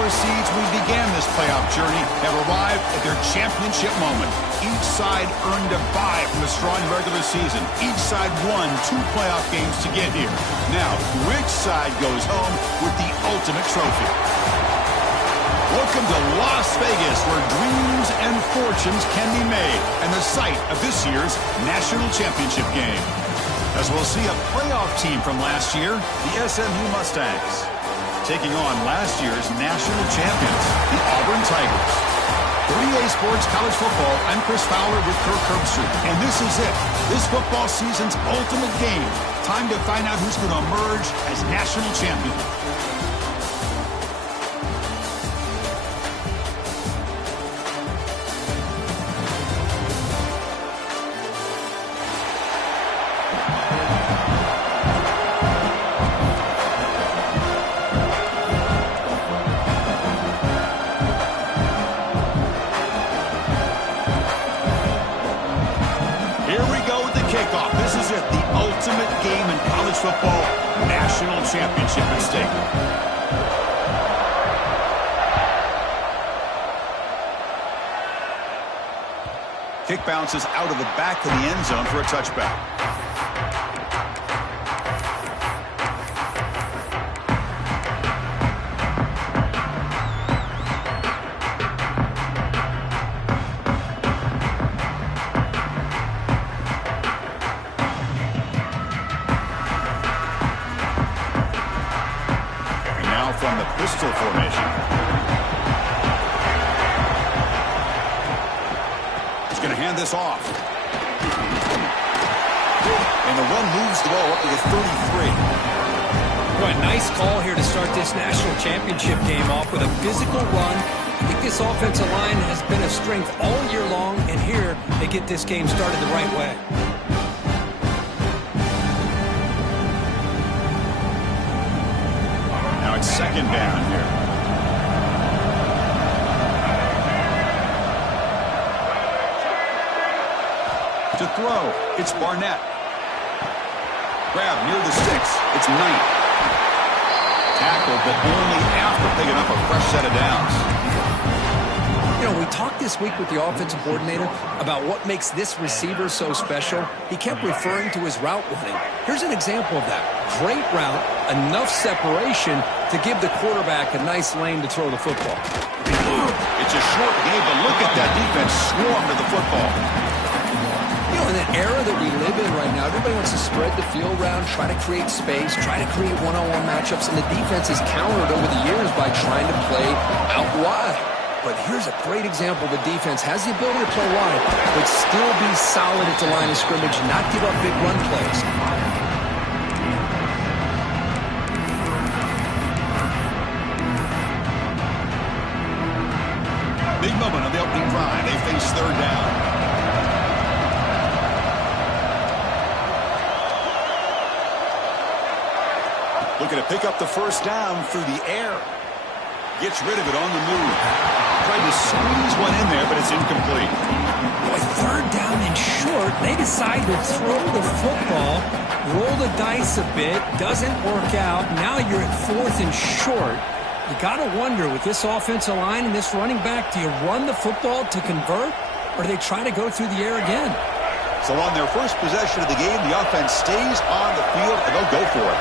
4 seeds we began this playoff journey have arrived at their championship moment. Each side earned a bye from the strong regular season. Each side won 2 playoff games to get here. Now, which side goes home with the ultimate trophy? Welcome to Las Vegas, where dreams and fortunes can be made, and the site of this year's national championship game. As we'll see a playoff team from last year, the SMU Mustangs, taking on last year's national champions, the Auburn Tigers. For EA Sports College Football, I'm Chris Fowler with Kirk Herbstreit, and this is it. This football season's ultimate game. Time to find out who's going to emerge as national champion. Ultimate game in college football, national championship at stake. Kick bounces out of the back of the end zone for a touchback. From the pistol formation. He's going to hand this off. And the run moves the ball up to the 33. What a nice call here to start this national championship game off with a physical run. I think this offensive line has been a strength all year long, and here they get this game started the right way. Second down here. To throw, it's Barnett. Grab near the sticks. It's Knight. Tackled, but only after picking up a fresh set of downs. You know, we talked this week with the offensive coordinator about what makes this receiver so special. He kept referring to his route running. Here's an example of that. Great route, enough separation to give the quarterback a nice lane to throw the football. It's a short game, but look at that defense swarm to the football. You know, in the era that we live in right now, everybody wants to spread the field around, try to create space, try to create one-on-one matchups, and the defense has countered over the years by trying to play out wide. But here's a great example. The defense has the ability to play wide, but still be solid at the line of scrimmage, not give up big run plays. Big moment on the opening drive. They face third down. Looking to pick up the first down through the air. Gets rid of it on the move. Tried to squeeze one in there, but it's incomplete. Boy, third down and short. They decide to throw the football, roll the dice a bit, doesn't work out. Now you're at 4th and short. You got to wonder, with this offensive line and this running back, do you run the football to convert, or do they try to go through the air again? So on their first possession of the game, the offense stays on the field, and they'll go for it.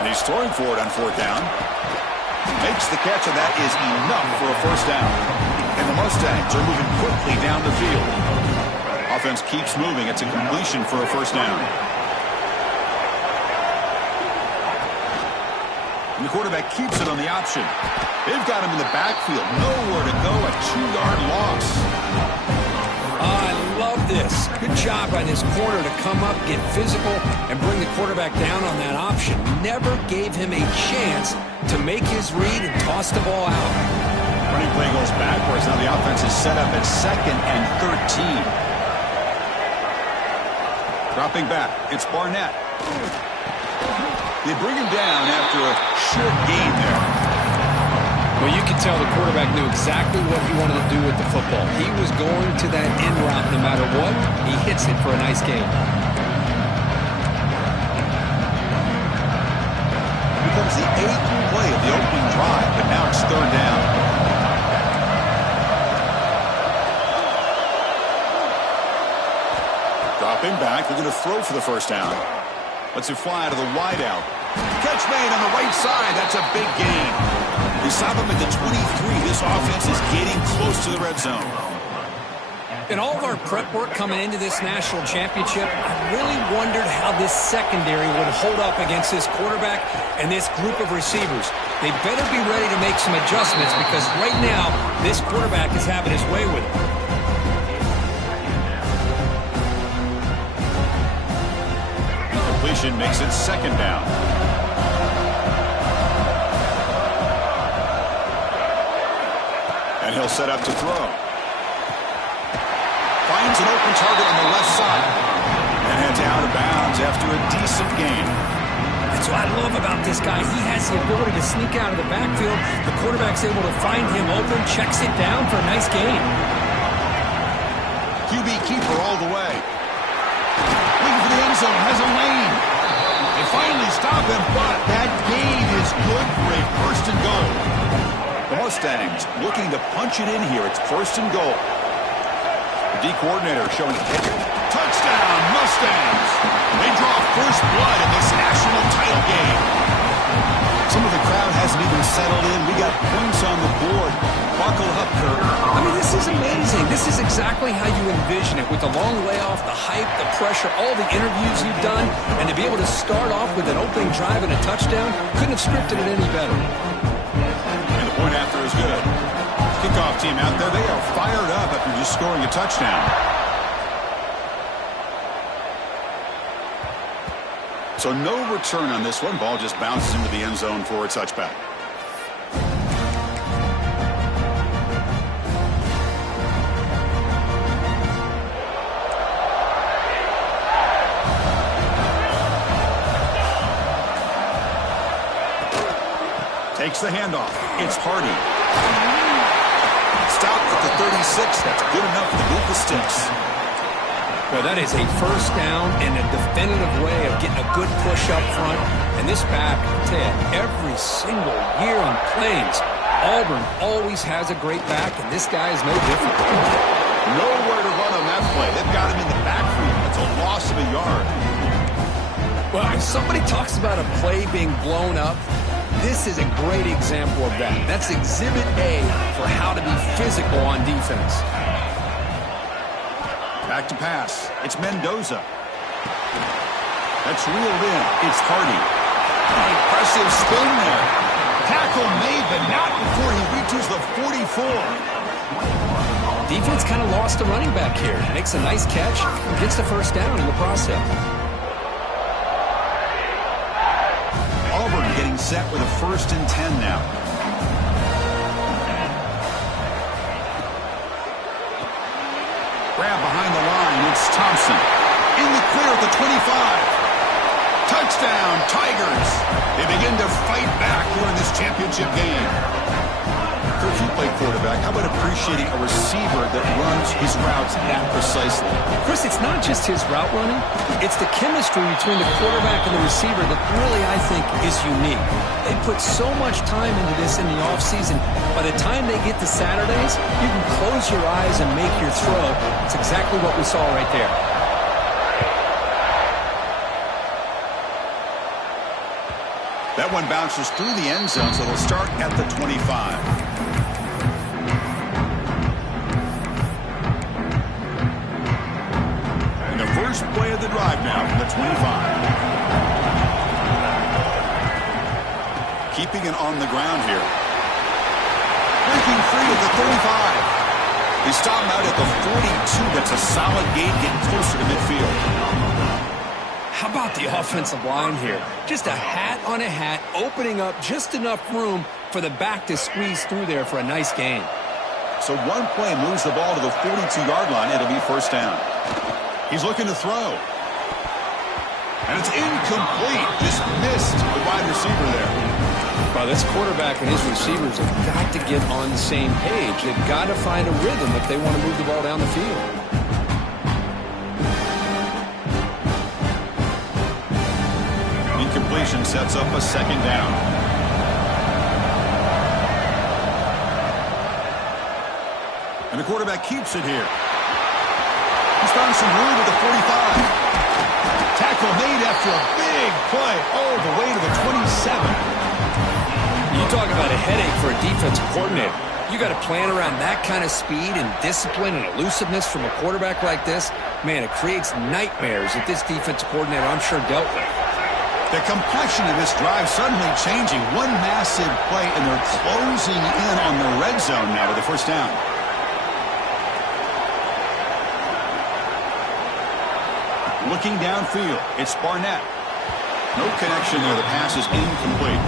And he's throwing for it on 4th down. Makes the catch, and that is enough for a first down. And the Mustangs are moving quickly down the field. Offense keeps moving. It's a completion for a first down. And the quarterback keeps it on the option. They've got him in the backfield. Nowhere to go. A 2-yard loss. I love this. Good job by this corner to come up, get physical, and bring the quarterback down on that option. Never gave him a chance to make his read and toss the ball out. Running play goes backwards. Now the offense is set up at 2nd and 13. Dropping back, it's Barnett. They bring him down after a short gain there. Well, you can tell the quarterback knew exactly what he wanted to do with the football. He was going to that end route no matter what. He hits it for a nice gain. 8th play of the opening drive, but now it's 3rd down. Dropping back, they're going to throw for the 1st down. Lets it fly to the wideout. Catch made on the right side. That's a big gain. They stop him at the 23. This offense is getting close to the red zone. In all of our prep work coming into this national championship, I really wondered how this secondary would hold up against this quarterback and this group of receivers. They better be ready to make some adjustments because right now, this quarterback is having his way with it. Completion makes it 2nd down. And he'll set up to throw. Finds an open target on the left side. And heads out of bounds after a decent gain. That's what I love about this guy. He has the ability to sneak out of the backfield. The quarterback's able to find him open, checks it down for a nice gain. QB keeper all the way. Looking for the end zone, has a lane. They finally stop him, but that gain is good for a 1st and goal. The Mustangs looking to punch it in here. It's 1st and goal. The D coordinator showing touchdown, Mustangs. They draw first blood in this national title game. Some of the crowd hasn't even settled in. We got points on the board. Buckle up, Kurt. I mean, this is amazing. This is exactly how you envision it with the long layoff, the hype, the pressure, all the interviews you've done, and to be able to start off with an opening drive and a touchdown, couldn't have scripted it any better. And the point after is good. Kickoff team out there, they are fired up after just scoring a touchdown. So no return on this one. Ball just bounces into the end zone for a touchback. Takes the handoff. It's Hardy. Stopped at the 36. That's good enough to move the sticks. Well, that is a 1st down and a definitive way of getting a good push up front. And this back, Ted, every single year on Plains, Auburn always has a great back, and this guy is no different. Nowhere to run on that play. They've got him in the backfield. That's a loss of a yard. Well, if somebody talks about a play being blown up, this is a great example of that. That's Exhibit A for how to be physical on defense. Back to pass. It's Mendoza. That's reeled in. It's Hardy. An impressive spin there. Tackle made, but not before he reaches the 44. Defense kind of lost a running back here. Makes a nice catch and gets the 1st down in the process. Auburn getting set with a 1st and 10 now. Grab behind the line. It's Thompson. In the clear at the 25. Touchdown, Tigers. They begin to fight back here in this championship game. Kurt, you play quarterback. How about appreciating a receiver that runs his routes that precisely? Chris, it's not just his route running. It's the chemistry between the quarterback and the receiver that really, I think, is unique. They put so much time into this in the offseason. By the time they get to Saturdays, you can close your eyes and make your throw. It's exactly what we saw right there. That one bounces through the end zone, so they'll start at the 25. And the first play of the drive now from the 25. Keeping it on the ground here. Breaking free at the 35. They stop him out at the 42. That's a solid gain, getting closer to midfield. How about the offensive line here? Just a hat on a hat, opening up just enough room for the back to squeeze through there for a nice gain. So one play moves the ball to the 42-yard line. It'll be 1st down. He's looking to throw. And it's incomplete. Just missed the wide receiver there. Well, this quarterback and his receivers have got to get on the same page. They've got to find a rhythm if they want to move the ball down the field. Incompletion sets up a 2nd down. And the quarterback keeps it here. He's found some room at the 45. Tackle made after a big play all the way to the 27. You talk about a headache for a defensive coordinator. You got to plan around that kind of speed and discipline and elusiveness from a quarterback like this. Man, it creates nightmares that this defensive coordinator, I'm sure, dealt with. The complexion of this drive suddenly changing. One massive play, and they're closing in on the red zone now with the first down. Looking downfield, it's Barnett. No connection there. The pass is incomplete.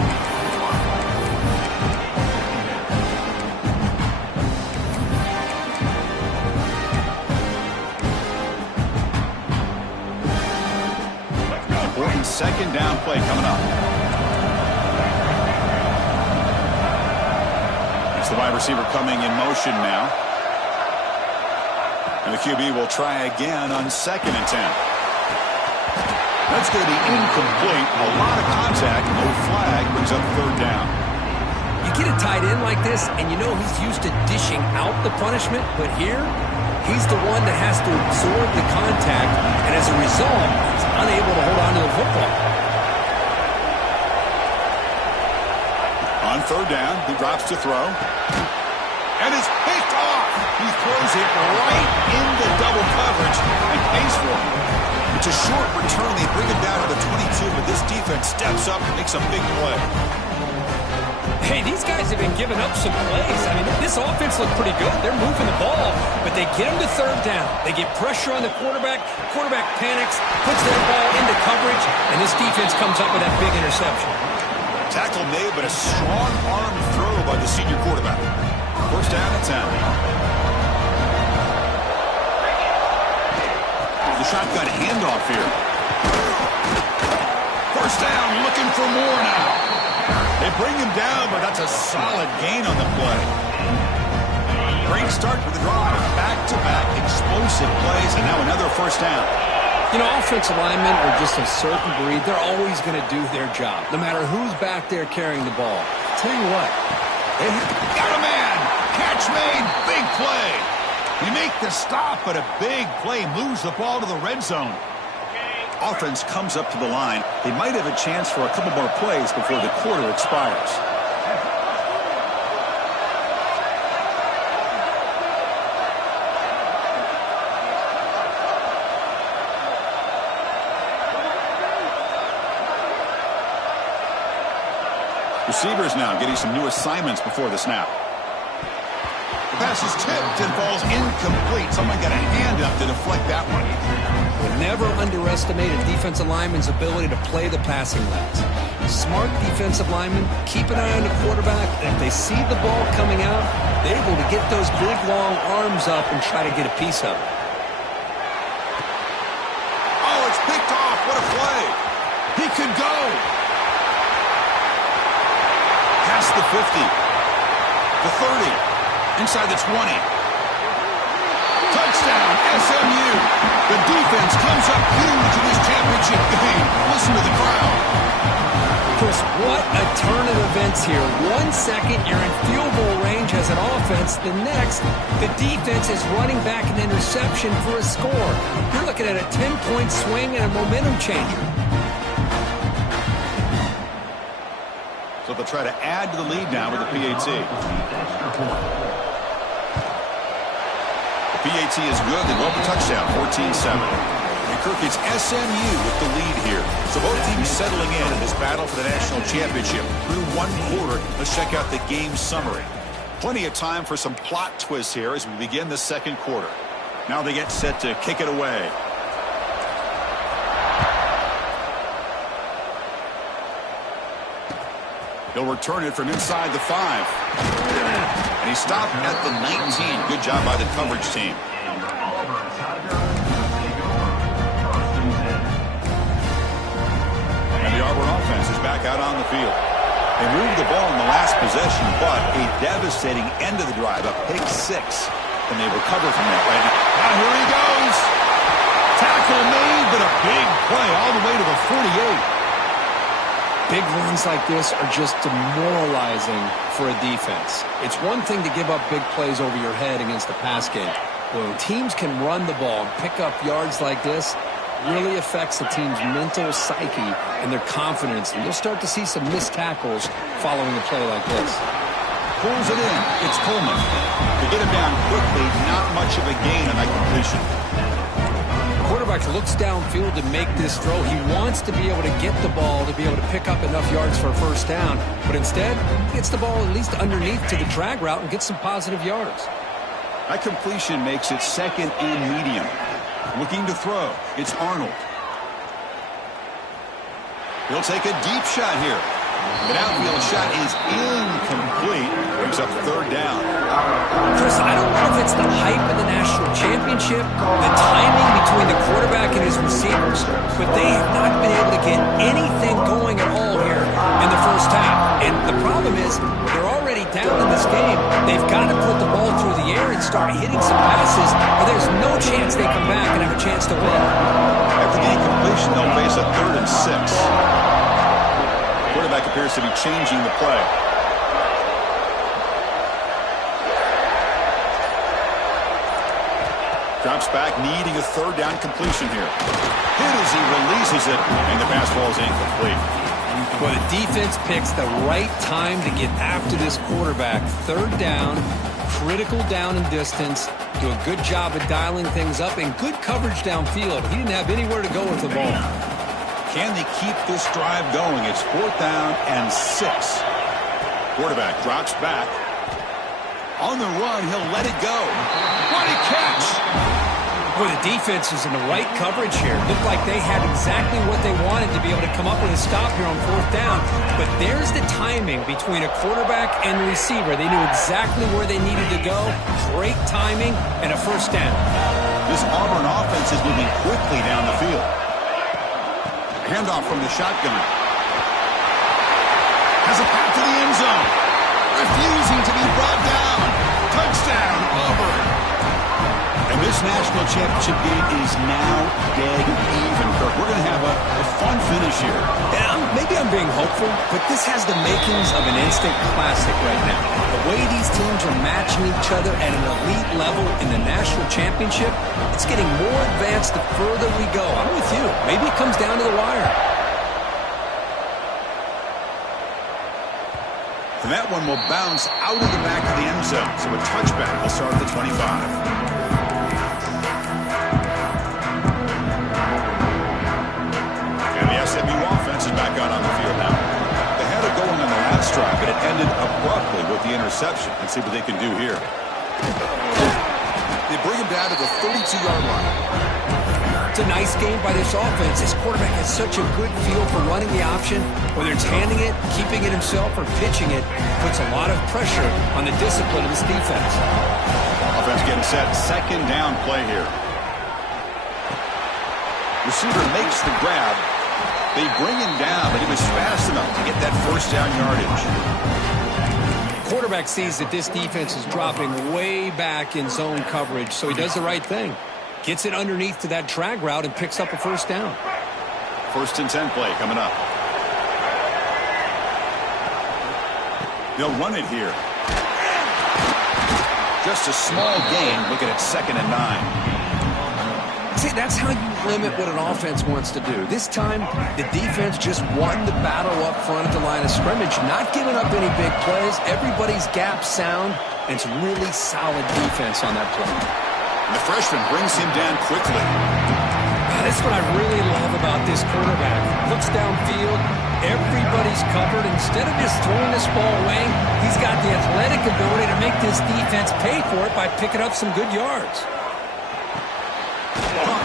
Important second down play coming up. It's the wide receiver coming in motion now. And the QB will try again on 2nd and 10. That's going to be incomplete. A lot of contact. No flag. Brings up 3rd down. You get a tight end like this, and you know he's used to dishing out the punishment. But here, he's the one that has to absorb the contact. And as a result, he's unable to hold on to the football. On 3rd down, he drops to throw. And it's picked off. He throws it right into double coverage and pays for it. It's a short return. They bring it down to the 22, but this defense steps up and makes a big play. Hey, these guys have been giving up some plays. I mean, this offense looked pretty good. They're moving the ball, but they get them to 3rd down. They get pressure on the quarterback. Quarterback panics, puts their ball into coverage, and this defense comes up with that big interception. Tackle made, but a strong arm throw by the senior quarterback. First down and 10. The shotgun handoff here. First down, looking for more now. They bring him down, but that's a solid gain on the play. Great start to the drive. Back-to-back explosive plays, and now another first down. You know, offensive linemen are just a certain breed. They're always going to do their job, no matter who's back there carrying the ball. I'll tell you what. They got a man. Catch made. Big play. They make the stop, but a big play moves the ball to the red zone. Offense comes up to the line. They might have a chance for a couple more plays before the quarter expires. Receivers now getting some new assignments before the snap. The pass is tipped and falls incomplete. Someone got a hand up to deflect that one. But never underestimate a defensive lineman's ability to play the passing lanes. Smart defensive linemen keep an eye on the quarterback, and if they see the ball coming out, they're able to get those big, long arms up and try to get a piece of it. Oh, it's picked off. What a play. He could go. Past the 50. The 30. Inside the 20. Touchdown, SMU. The defense comes up huge in this championship game. Listen to the crowd. Chris, what a turn of events here. 1 second, you're in field goal range as an offense. The next, the defense is running back an interception for a score. You're looking at a 10-point swing and a momentum changer. So they'll try to add to the lead now with the PAT. The PAT is good. They go up a touchdown, 14-7. And Kirk, it's SMU with the lead here. So both teams settling in this battle for the national championship. Through 1 quarter, let's check out the game summary. Plenty of time for some plot twists here as we begin the 2nd quarter. Now they get set to kick it away. He'll return it from inside the 5. And he stopped at the 19. Good job by the coverage team. And the Auburn offense is back out on the field. They moved the ball in the last possession, but a devastating end of the drive, a pick 6. And they recover from that right now. Now here he goes. Tackle made, but a big play all the way to the 48. Big runs like this are just demoralizing for a defense. It's one thing to give up big plays over your head against the pass game. When teams can run the ball and pick up yards like this, really affects the team's mental psyche and their confidence. And you'll start to see some missed tackles following a play like this. Pulls it in. It's Coleman. To get him down quickly, not much of a gain on that completion. The quarterback looks downfield to make this throw. He wants to be able to get the ball to be able to pick up enough yards for a first down. But instead, he gets the ball at least underneath to the drag route and gets some positive yards. That completion makes it second and medium. Looking to throw. It's Arnold. He'll take a deep shot here. The outfield shot is incomplete. Brings up third down. Chris, I don't know if it's the hype of the national championship, the timing between the quarterback and his receivers, but they have not been able to get anything going at all here in the first half. And the problem is, they're already down in this game. They've got to put the ball through the air and start hitting some passes, or there's no chance they come back and have a chance to win. After the incompletion, they'll face a 3rd and 6. Quarterback appears to be changing the play. Drops back, needing a 3rd down completion here. Hit as he releases it, and the pass ball is incomplete. Well, the defense picks the right time to get after this quarterback. 3rd down, critical down and distance. Do a good job of dialing things up and good coverage downfield. He didn't have anywhere to go with the ball. Can they keep this drive going? It's 4th down and 6. Quarterback drops back. On the run, he'll let it go. What a catch! Well, the defense is in the right coverage here. Looked like they had exactly what they wanted to be able to come up with a stop here on 4th down. But there's the timing between a quarterback and the receiver. They knew exactly where they needed to go. Great timing and a first down. This Auburn offense is moving quickly down the field. Handoff from the shotgun. Has a path to the end zone. Refusing to be brought down. Touchdown, Auburn. And this national championship game is now dead even, Kirk. We're going to have a fun finish here. Yeah, maybe I'm being hopeful, but this has the makings of an instant classic right now. The way these teams are matching each other at an elite level in the national championship, it's getting more advanced the further we go. I'm with you. Maybe it comes down to the wire. And that one will bounce out of the back of the end zone. So a touchback will start at the 25. SMU offense is back out on the field now. They had it going on the last drive, but it ended abruptly with the interception. Let's see what they can do here. They bring him down to the 32-yard line. It's a nice game by this offense. This quarterback has such a good feel for running the option. Whether it's handing it, keeping it himself, or pitching it, puts a lot of pressure on the discipline of this defense. Offense getting set. 2nd down play here. Receiver makes the grab. They bring him down, but he was fast enough to get that 1st down yardage. Quarterback sees that this defense is dropping way back in zone coverage, so he does the right thing. Gets it underneath to that drag route and picks up a 1st down. 1st and 10 play coming up. They'll run it here. Just a small gain, looking at 2nd and 9. See, that's how you limit what an offense wants to do. This time, the defense just won the battle up front at the line of scrimmage, not giving up any big plays. Everybody's gap sound, and it's really solid defense on that play. And the freshman brings him down quickly. That's what I really love about this quarterback. Looks downfield, everybody's covered. Instead of just throwing this ball away, he's got the athletic ability to make this defense pay for it by picking up some good yards.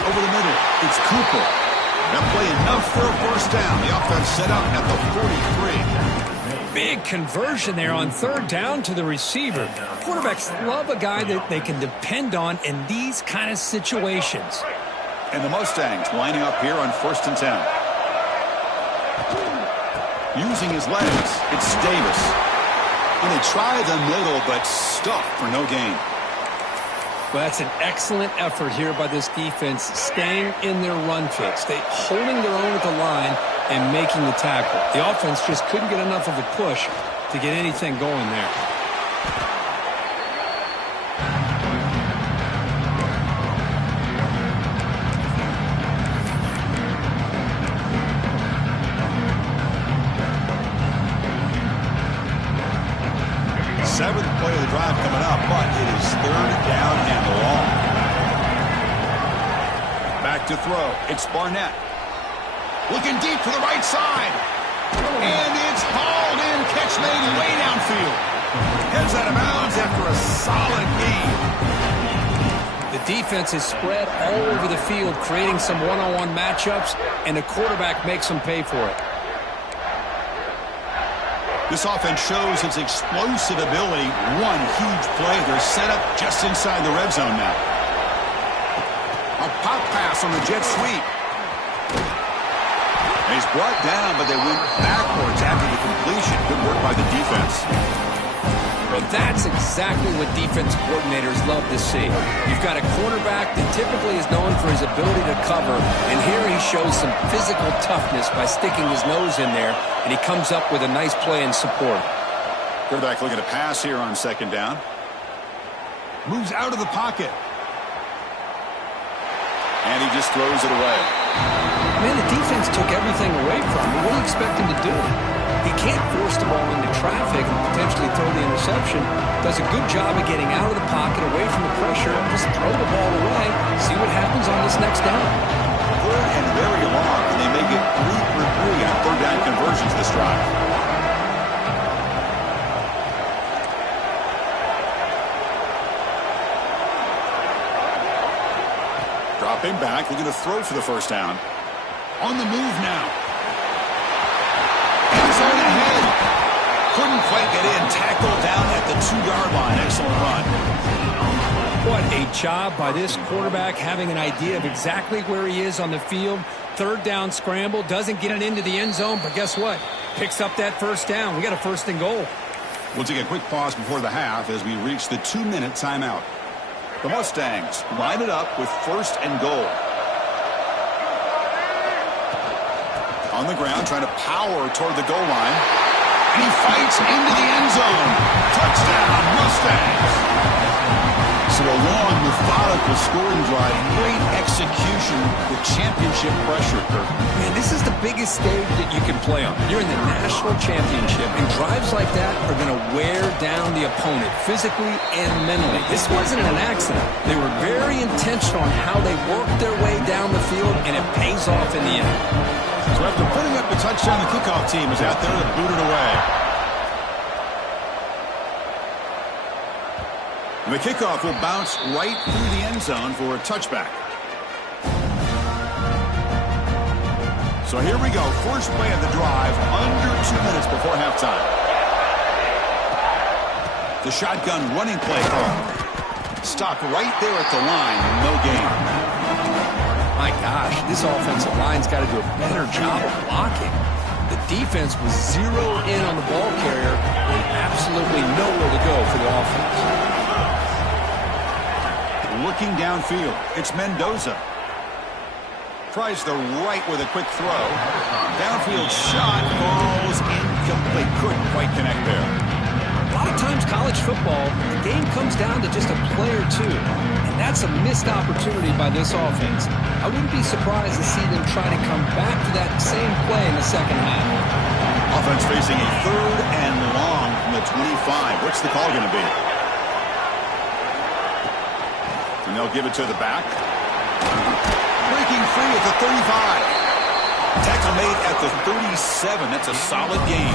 Over the middle, it's Cooper. That play enough for a 1st down. The offense set up at the 43. Big conversion there on 3rd down to the receiver. Quarterbacks love a guy that they can depend on in these kind of situations. And the Mustangs lining up here on 1st and 10. Using his legs, it's Davis. And they try the middle, but stuffed for no gain. Well, that's an excellent effort here by this defense, staying in their run fits. They holding their own at the line, and making the tackle. The offense just couldn't get enough of a push to get anything going there. 7th play of the drive coming up, but it is 3rd down and long. Back to throw. It's Barnett. Looking deep to the right side. And it's hauled in. Catch made way downfield. Heads out of bounds after a solid gain. The defense is spread all over the field, creating some one-on-one matchups, and the quarterback makes them pay for it. This offense shows its explosive ability. One huge play. They're set up just inside the red zone now. A pop pass on the jet sweep. And he's brought down, but they went backwards after the completion. Good work by the defense. Well, that's exactly what defense coordinators love to see. You've got a quarterback that typically is known for his ability to cover, and here he shows some physical toughness by sticking his nose in there, and he comes up with a nice play in support. Quarterback looking to pass here on 2nd down. Moves out of the pocket. And he just throws it away. Man, the defense took everything away from him. What do you expect him to do? He can't force the ball into traffic and potentially throw the interception. Does a good job of getting out of the pocket, away from the pressure, just throw the ball away, see what happens on this next down. 3rd and very long, and they may get 3 for 3 on 3rd down conversions this drive. Dropping back, looking to throw for the 1st down. On the move now. Hands on ahead. Couldn't quite get in. Tackled down at the 2-yard line. Excellent run. What a job by this quarterback, having an idea of exactly where he is on the field. 3rd down scramble, doesn't get it into the end zone, but guess what? Picks up that 1st down. We got a 1st and goal. We'll take a quick pause before the half as we reach the 2-minute timeout. The Mustangs line it up with 1st and goal. On the ground, trying to power toward the goal line. And he fights into the end zone. Touchdown, Mustangs. So a long, methodical scoring drive. Great execution with championship pressure, Kirk. Man, this is the biggest stage that you can play on. You're in the national championship, and drives like that are going to wear down the opponent physically and mentally. This wasn't an accident. They were very intentional on how they worked their way down the field, and it pays off in the end. So after putting up the touchdown, the kickoff team is out there to boot it away. And the kickoff will bounce right through the end zone for a touchback. So here we go. First play of the drive, under 2 minutes before halftime. The shotgun running play call. Stop right there at the line. No gain. My gosh, this offensive line's got to do a better job of blocking. The defense was zeroed in on the ball carrier and absolutely nowhere to go for the offense. Looking downfield, it's Mendoza. Tries the right with a quick throw. Downfield shot falls incomplete. Couldn't quite connect there. A lot of times college football, the game comes down to just a play or two. And that's a missed opportunity by this offense. I wouldn't be surprised to see them try to come back to that same play in the 2nd half. Offense facing a 3rd and long from the 25. What's the call going to be? And they'll give it to the back. Breaking free at the 35. Tackle made at the 37. That's a solid gain.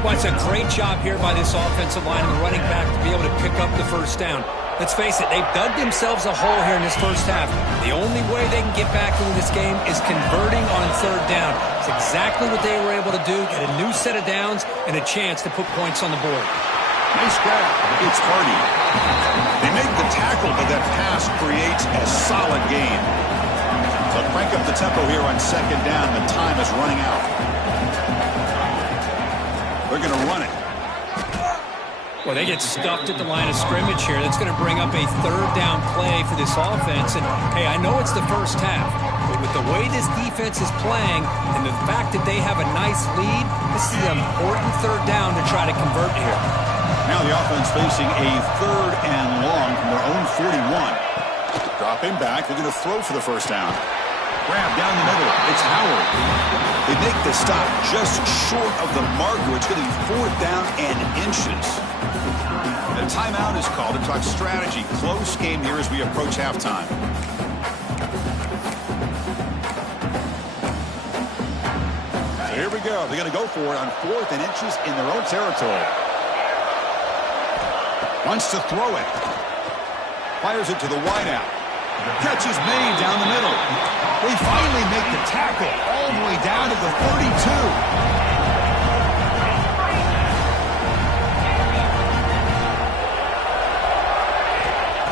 Well, it's a great job here by this offensive line and the running back to be able to pick up the 1st down. Let's face it, they've dug themselves a hole here in this 1st half. The only way they can get back into this game is converting on 3rd down. It's exactly what they were able to do, get a new set of downs and a chance to put points on the board. Nice grab. It's Hardy. They make the tackle, but that pass creates a solid gain. So crank up the tempo here on 2nd down. The time is running out. They're going to run it. Well, they get stuffed at the line of scrimmage here. That's going to bring up a 3rd down play for this offense. And, hey, I know it's the 1st half, but with the way this defense is playing and the fact that they have a nice lead, this is an important third down to try to convert here. Now the offense facing a 3rd and long from their own 41. Dropping back, they're going to throw for the first down. Grab down the middle, it's Howard. They make the stop just short of the marker. It's going to be 4th down and inches. A timeout is called to talk strategy. Close game here as we approach halftime. So here we go. They're going to go for it on 4th and inches in their own territory. Wants to throw it. Fires it to the wideout. Catch is made down the middle. They finally make the tackle all the way down to the 32.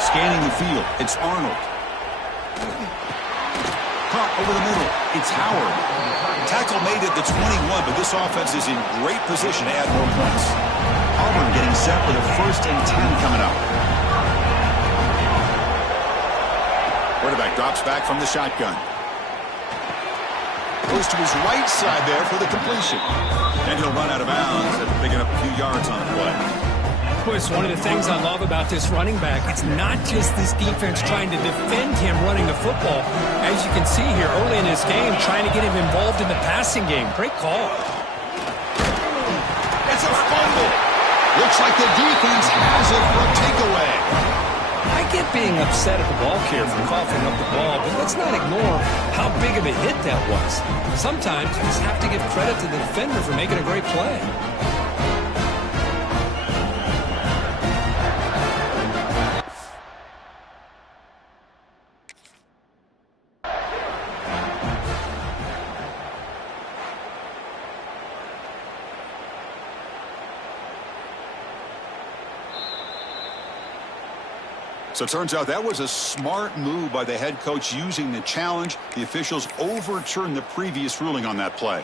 Scanning the field, it's Arnold. Caught over the middle, it's Howard. Tackle made at the 21, but this offense is in great position to add more points. Auburn getting set for the 1st and 10 coming up. Quarterback drops back from the shotgun. Goes to his right side there for the completion. And he'll run out of bounds after picking up a few yards on the play. It's one of the things I love about this running back. It's not just this defense trying to defend him running the football. As you can see here early in this game, trying to get him involved in the passing game. Great call. It's a fumble. Looks like the defense has it for a takeaway. I get being upset at the ball carrier for coughing up the ball, but let's not ignore how big of a hit that was. Sometimes you just have to give credit to the defender for making a great play. So it turns out that was a smart move by the head coach using the challenge. The officials overturned the previous ruling on that play.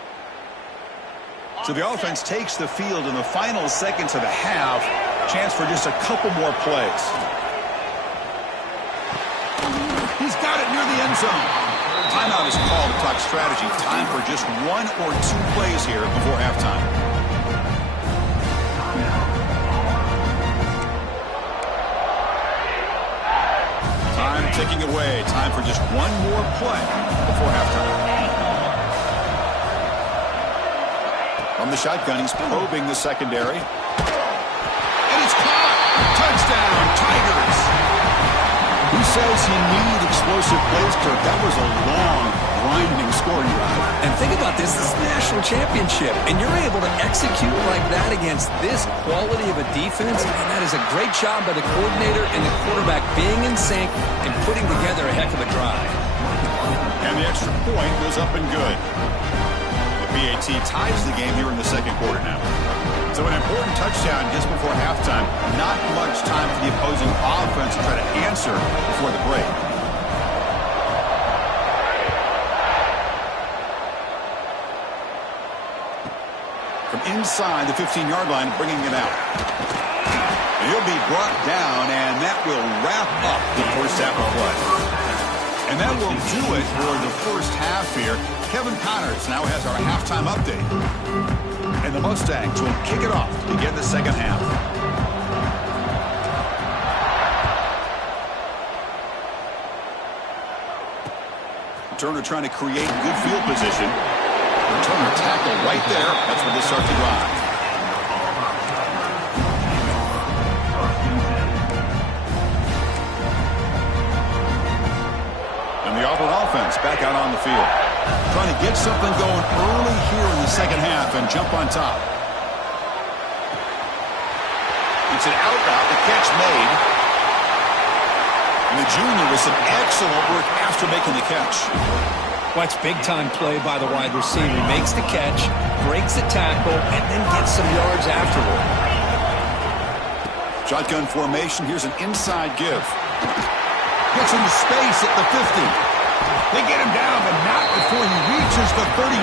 So the offense takes the field in the final seconds of the half. Chance for just a couple more plays. He's got it near the end zone. Timeout is called to talk strategy. Time for just 1 or 2 plays here before halftime. Time ticking away. Time for just 1 more play before halftime. From the shotgun, he's probing the secondary. And it's caught! Touchdown, Tigers! Who says you need explosive plays, Kirk? That was a long, grinding scoring drive. And think about this is a national championship, and you're able to execute like that against this quality of a defense, and that is a great job by the coordinator and the quarterback being in sync and putting together a heck of a drive. And the extra point was up and good. The PAT ties the game here in the second quarter now. So an important touchdown just before halftime. Not much time for the opposing offense to try to answer before the break. From inside the 15-yard line, bringing it out. And he'll be brought down, and that will wrap up the first half of play. And that will do it for the first half here. Kevin Connors now has our halftime update. And the Mustangs will kick it off to begin the second half. Turner trying to create good field position. Turner tackle right there. That's where they start the drive. And the Auburn offense back out on the field. Trying to get something going early here in the second half and jump on top. It's an out route, the catch made. And the junior with some excellent work after making the catch. Watch big-time play by the wide receiver. Makes the catch, breaks the tackle, and then gets some yards afterward. Shotgun formation. Here's an inside give. Gets into space at the 50. They get him down, but not before he reaches the 39.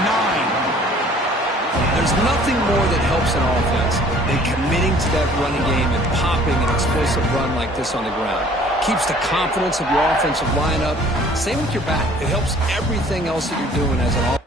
There's nothing more that helps an offense than committing to that running game and popping an explosive run like this on the ground. keeps the confidence of your offensive lineup. Same with your back. It helps everything else that you're doing as an offense.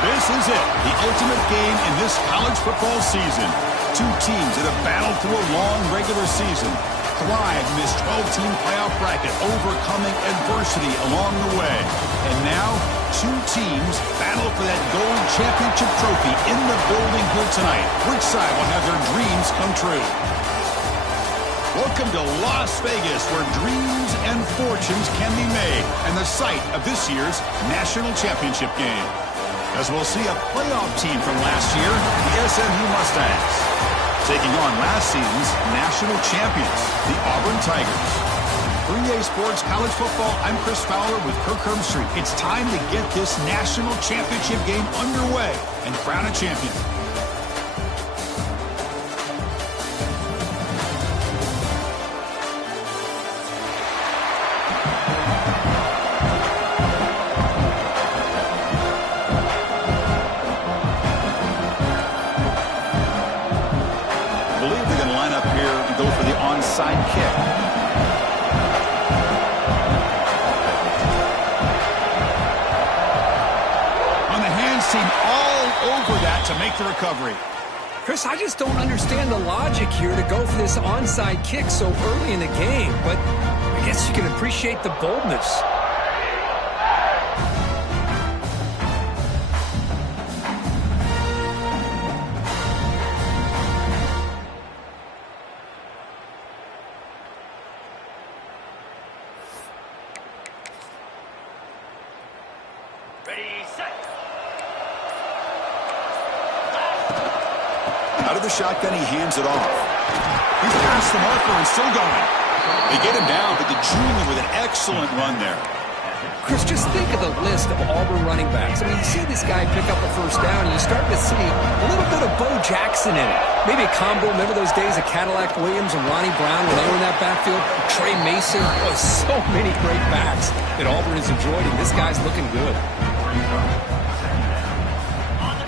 This is it, the ultimate game in this college football season. Two teams that have battled through a long regular season, thrived in this 12-team playoff bracket, overcoming adversity along the way. And now, two teams battle for that gold championship trophy in the building here tonight. Which side will have their dreams come true? Welcome to Las Vegas, where dreams and fortunes can be made, and the site of this year's national championship game. As we'll see a playoff team from last year, the SMU Mustangs, taking on last season's national champions, the Auburn Tigers. 3A Sports College Football, I'm Chris Fowler with Kirk Herbstreit. It's time to get this national championship game underway and crown a champion. Onside kick. On the hands team, all over that to make the recovery. Chris, I just don't understand the logic here to go for this onside kick so early in the game, but I guess you can appreciate the boldness. Out of the shotgun, he hands it off. He's past the marker and still going. They get him down, but the junior with an excellent run there. Chris, just think of the list of Auburn running backs. I mean, you see this guy pick up a first down, and you start to see a little bit of Bo Jackson in it. Maybe a combo. Remember those days of Cadillac Williams and Ronnie Brown when they were in that backfield? Trey Mason. Oh, so many great backs that Auburn has enjoyed, and this guy's looking good.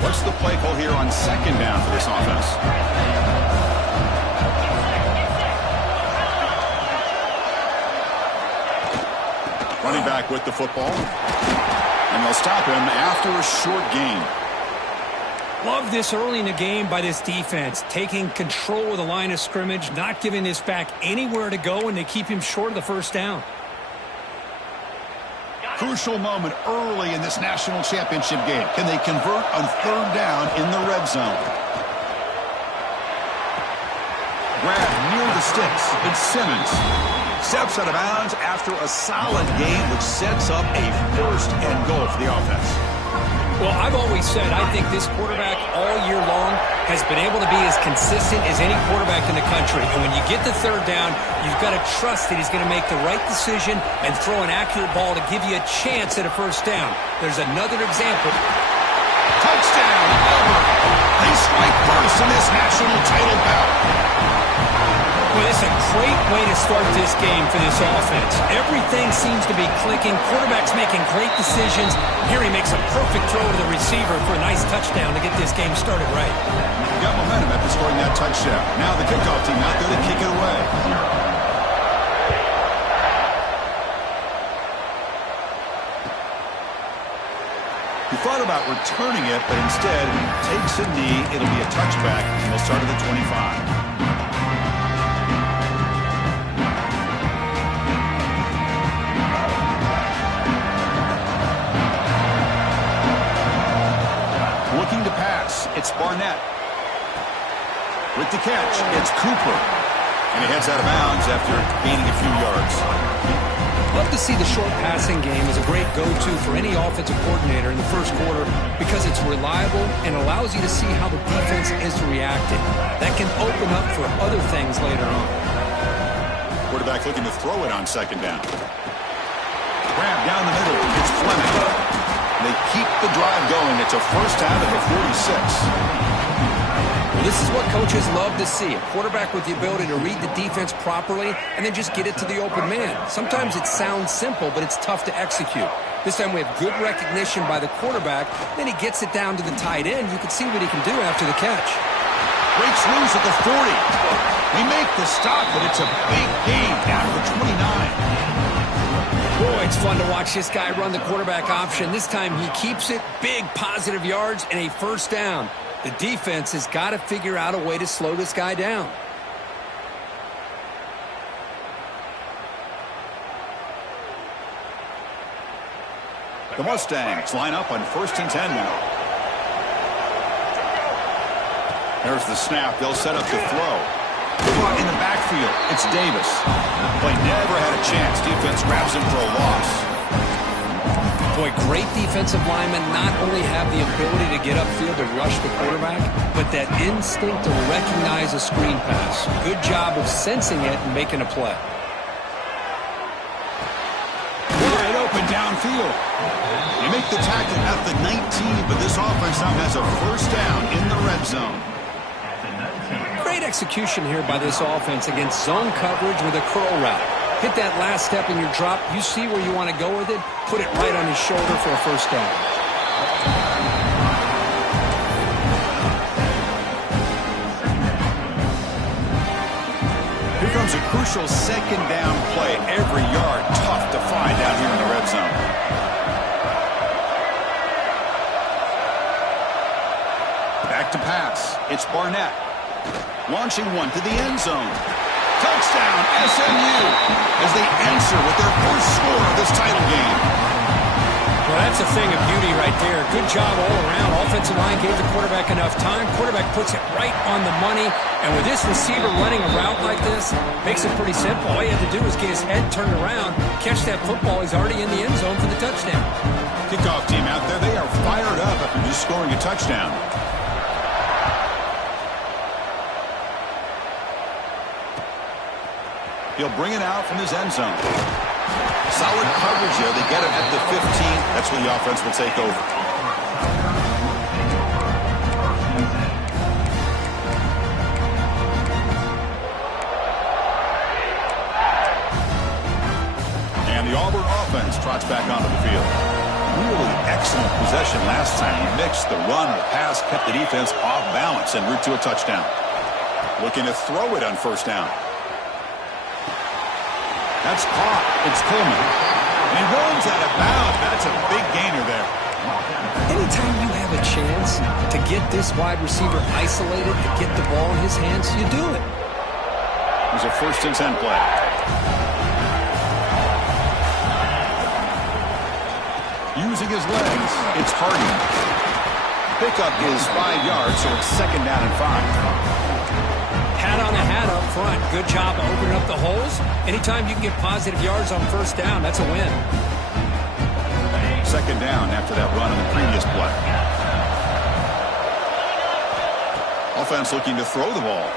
What's the play call here on second down for this offense? Running back with the football. And they'll stop him after a short gain. Love this early in the game by this defense. Taking control of the line of scrimmage, not giving this back anywhere to go, and they keep him short of the first down. Crucial moment early in this national championship game. Can they convert on third down in the red zone? Grab near the sticks. It's Simmons. Steps out of bounds after a solid game, which sets up a first and goal for the offense. Well, I've always said I think this quarterback all year long has been able to be as consistent as any quarterback in the country. And when you get the third down, you've got to trust that he's going to make the right decision and throw an accurate ball to give you a chance at a first down. There's another example. Touchdown, Auburn. They strike first in this national title bout. Well, it's a great way to start this game for this offense. Everything seems to be clicking. Quarterback's making great decisions. Here he makes a perfect throw to the receiver for a nice touchdown to get this game started right. Got momentum after scoring that touchdown. Now the kickoff team out there to kick it away. He thought about returning it, but instead takes a knee. It'll be a touchback, and they'll start at the 25. Looking to pass, it's Barnett. With the catch, it's Cooper. And he heads out of bounds after gaining a few yards. Love to see the short passing game as a great go-to for any offensive coordinator in the first quarter because it's reliable and allows you to see how the defense is reacting. That can open up for other things later on. Quarterback looking to throw it on second down. Grab down the middle. It's Fleming. They keep the drive going. It's a first down at the 46. Well, this is what coaches love to see. A quarterback with the ability to read the defense properly and then just get it to the open man. Sometimes it sounds simple, but it's tough to execute. This time we have good recognition by the quarterback. Then he gets it down to the tight end. You can see what he can do after the catch. Breaks loose at the 40. They make the stop, but it's a big gain down to the 29. Boy, it's fun to watch this guy run the quarterback option. This time he keeps it, big positive yards, and a first down. The defense has got to figure out a way to slow this guy down. The Mustangs line up on 1st and 10 now. There's the snap. They'll set up the throw. Caught in the backfield. It's Davis. Play never had a chance. Defense grabs him for a loss. Boy, great defensive linemen not only have the ability to get upfield and rush the quarterback, but that instinct to recognize a screen pass. Good job of sensing it and making a play. Wide open downfield. They make the tackle at the 19, but this offense now has a first down in the red zone. Great execution here by this offense against zone coverage with a curl route. Hit that last step in your drop. You see where you want to go with it. Put it right on his shoulder for a first down. Here comes a crucial second down play. Every yard tough to find out here in the red zone. Back to pass. It's Barnett. Launching one to the end zone. Touchdown, SMU, as they answer with their first score of this title game. Well, that's a thing of beauty right there. Good job all around. Offensive line gave the quarterback enough time. Quarterback puts it right on the money. And with this receiver running a route like this, makes it pretty simple. All you have to do is get his head turned around, catch that football. He's already in the end zone for the touchdown. Kickoff team out there, they are fired up after just scoring a touchdown. He'll bring it out from his end zone. Solid coverage there. They get it at the 15. That's where the offense will take over. And the Auburn offense trots back onto the field. Really excellent possession last time. He mixed the run, the pass, kept the defense off balance en route to a touchdown. Looking to throw it on first down. That's caught. It's Coleman. And he runs out of bounds. That's a big gainer there. Anytime you have a chance to get this wide receiver isolated, to get the ball in his hands, you do it. It was a 1st and 10 play. Using his legs, it's Hardy. Pickup is 5 yards, so it's 2nd down and 5. Hat on a hat up front. Good job of opening up the holes. Anytime you can get positive yards on first down, that's a win. 2nd down after that run on the previous play. Offense looking to throw the ball.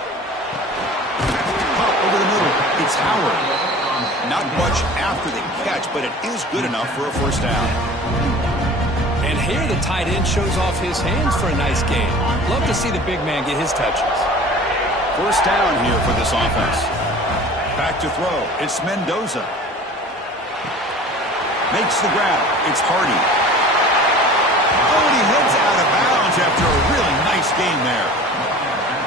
Up over the middle. It's Howard. Not much after the catch, but it is good enough for a 1st down. And here the tight end shows off his hands for a nice gain. Love to see the big man get his touches. 1st down here for this offense. Back to throw. It's Mendoza. Makes the grab. It's Hardy. Oh, and he heads out of bounds after a really nice gain there.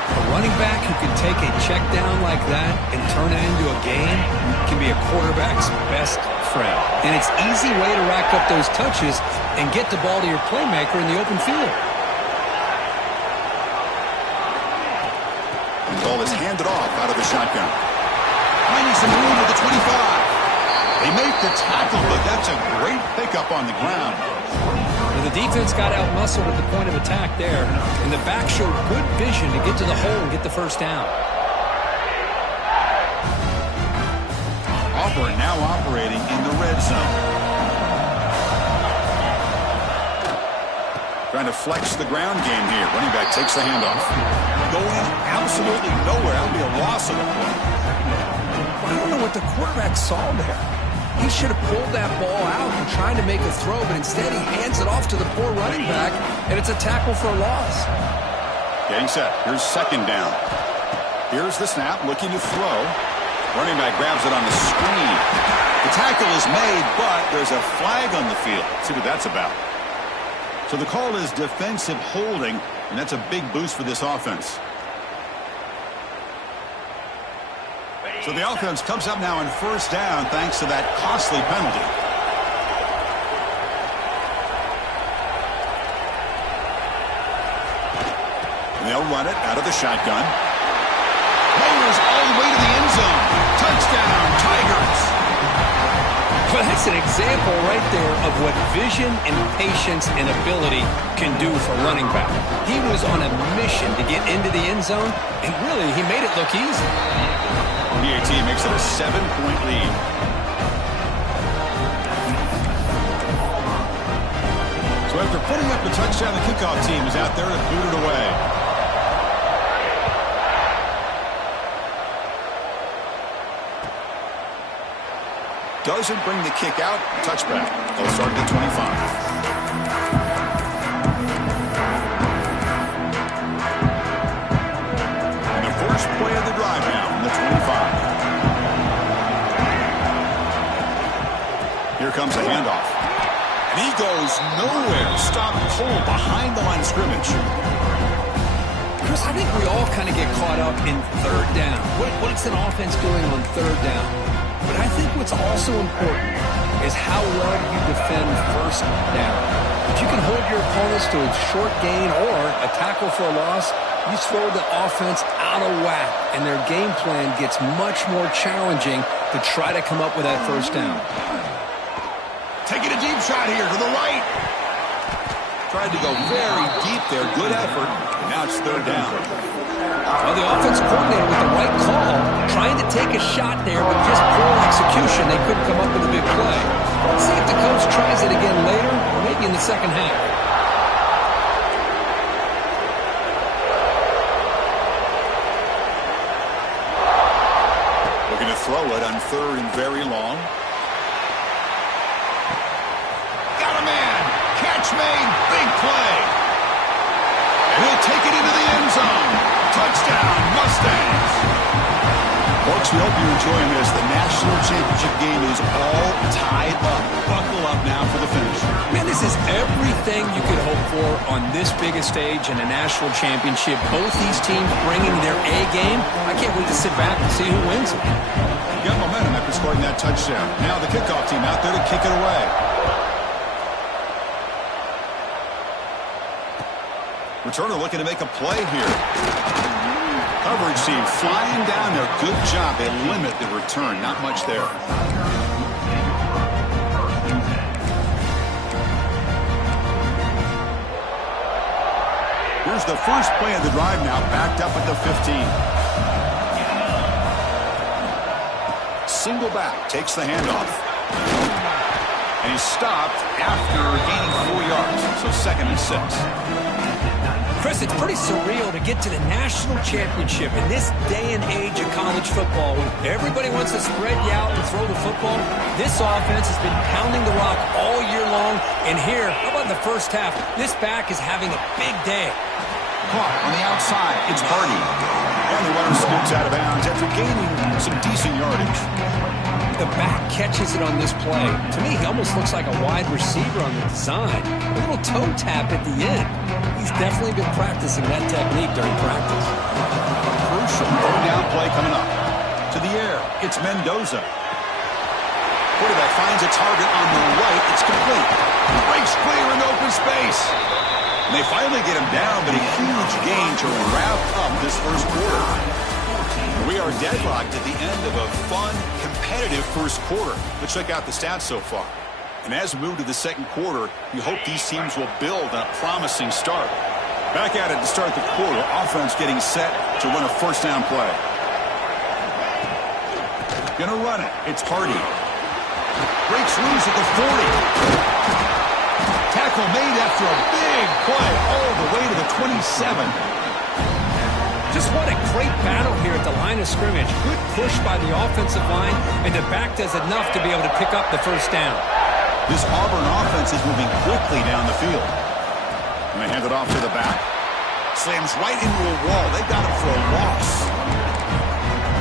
A running back who can take a check down like that and turn it into a gain can be a quarterback's best friend. And it's an easy way to rack up those touches and get the ball to your playmaker in the open field. The ball is handed off out of the shotgun. Finding some room at the 25. They make the tackle, but that's a great pickup on the ground. Well, the defense got out-muscled at the point of attack there, and the back showed good vision to get to the hole and get the 1st down. Auburn now operating in the red zone. Trying to flex the ground game here. Running back takes the handoff. Going absolutely nowhere. That'll be a loss of a play. I don't know what the quarterback saw there. He should have pulled that ball out and tried to make a throw, but instead he hands it off to the poor running back, and it's a tackle for a loss. Getting set. Here's 2nd down. Here's the snap, looking to throw. Running back grabs it on the screen. The tackle is made, but there's a flag on the field. Let's see what that's about. So the call is defensive holding, and that's a big boost for this offense. So the offense comes up now in 1st down thanks to that costly penalty. And they'll run it out of the shotgun. Rolls all the way to the end zone. Touchdown, Tigers. Well, that's an example right there of what vision and patience and ability can do for running back. He was on a mission to get into the end zone, and really, he made it look easy. PAT makes it a 7-point lead. So after putting up the touchdown, the kickoff team is out there to boot it away. Doesn't bring the kick out. Touchback. They'll start at the 25. Play of the drive now from the 25. Here comes a handoff. And he goes nowhere. Stop cold behind the line of scrimmage. Chris, I think we all kind of get caught up in 3rd down. What's an offense doing on 3rd down? But I think what's also important is how well you defend 1st down. If you can hold your opponents to a short gain or a tackle for a loss, you throw the offense out of whack, and their game plan gets much more challenging to try to come up with that 1st down. Taking a deep shot here to the right. Tried to go very deep there. Good effort. And now it's 3rd down. Well, the offense coordinator with the right call, trying to take a shot there, but just poor execution. They couldn't come up with a big play. Let's see if the coach tries it again later, or maybe in the 2nd half. throw it on 3rd and very long. Got a man. Catch made. Big play. And he'll take it into the end zone. Touchdown, Mustangs. Folks, we hope you're enjoying this. The national championship game is all tied up. Buckle up now for the finish. Man, this is everything you could hope for on this biggest stage in a national championship. Both these teams bringing their A game. I can't wait to sit back and see who wins it. Got momentum after scoring that touchdown. Now the kickoff team out there to kick it away. Returner looking to make a play here. Coverage team flying down there. Good job. They limit the return. Not much there. Here's the first play of the drive now, backed up at the 15. Single back, takes the handoff. And he's stopped after gaining 4 yards. So 2nd and 6. Chris, it's pretty surreal to get to the national championship in this day and age of college football when everybody wants to spread you out and throw the football. This offense has been pounding the rock all year long. And here, how about in the first half? This back is having a big day. Caught on the outside. It's Hardy. And the runner scoots out of bounds after gaining some decent yardage. The back catches it on this play. To me, he almost looks like a wide receiver on the design. A little toe tap at the end. He's definitely been practicing that technique during practice. Crucial third down play coming up. To the air, it's Mendoza. Quarterback finds a target on the right. It's complete. Breaks clear in open space. And they finally get him down, but a huge gain to wrap up this first quarter. We are deadlocked at the end of a fun, competitive first quarter. Let's check out the stats so far. And as we move to the second quarter, we hope these teams will build on a promising start. Back at it to start the quarter. Offense getting set to run a first down play. Gonna run it. It's Hardy. Breaks loose at the 40. Tackle made after a big play all the way to the 27. Just what a great battle here at the line of scrimmage. Good push by the offensive line, and the back does enough to be able to pick up the first down. This Auburn offense is moving quickly down the field. And they hand it off to the back. Slams right into a wall. They got him for a loss.